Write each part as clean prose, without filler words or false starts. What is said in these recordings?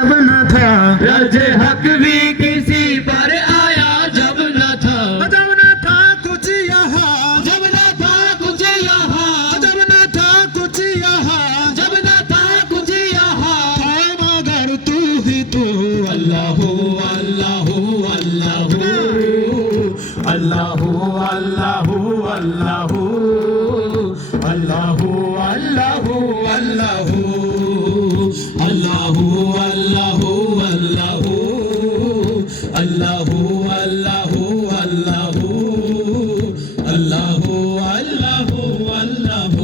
जब न था रज हक भी किसी पर आया जब न था कुछ यहाँ जब न था कुछ यहाँ जब न था कुछ यहाँ जब न था कुछ यहाँ था मगर तू ही तू अल्लाह अल्लाह अल्लाह अल्लाह अल्लाह अल्लाह अल्लाह अल्लाह अल्लाह अल्लाह अल्लाह अल्लाह अल्लाह अल्लाह अल्लाह अल्लाह अल्लाह अल्लाह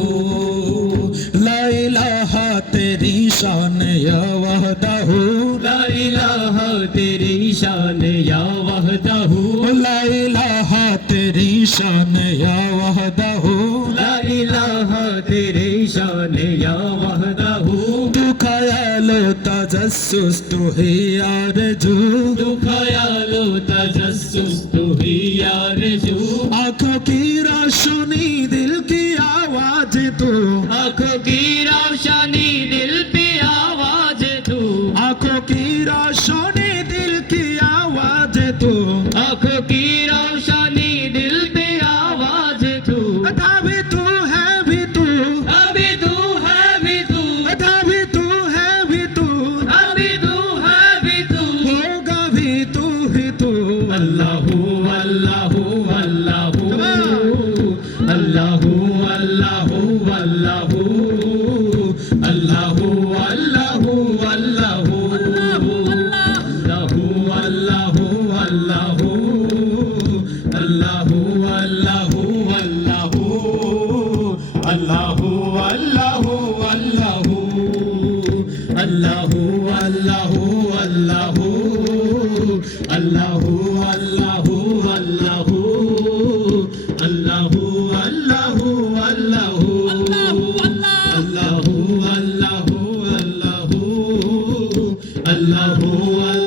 ला इलाहा तेरी शान या वहदहू ला इलाहा तेरी शान या वहदहू ला इलाहा तेरी शान या वहदहू ला इलाहा तेरी शान या वहदहू तू ख्यालो तजस्सुस तू ही आरज़ू तू ख्यालो तजस्सुस तू ही आरज़ू आँखों की रोशनी दिल की आवाज तू आँखों की रोशनी दिल पे आवाज तू आँखों की रोशनी दिल की आवाज तू आँखों की रोशनी दिल पे आवाज तू था भी तू है भी तू अभी तू है भी तू था भी तू है भी तू अभी तू है भी तू होगा भी तू ही तू अल्लाह अल्लाह अल्लाह अल्लाह अल्लाह अल्लाह अल्लाह अल्लाह अल्लाह अल्लाह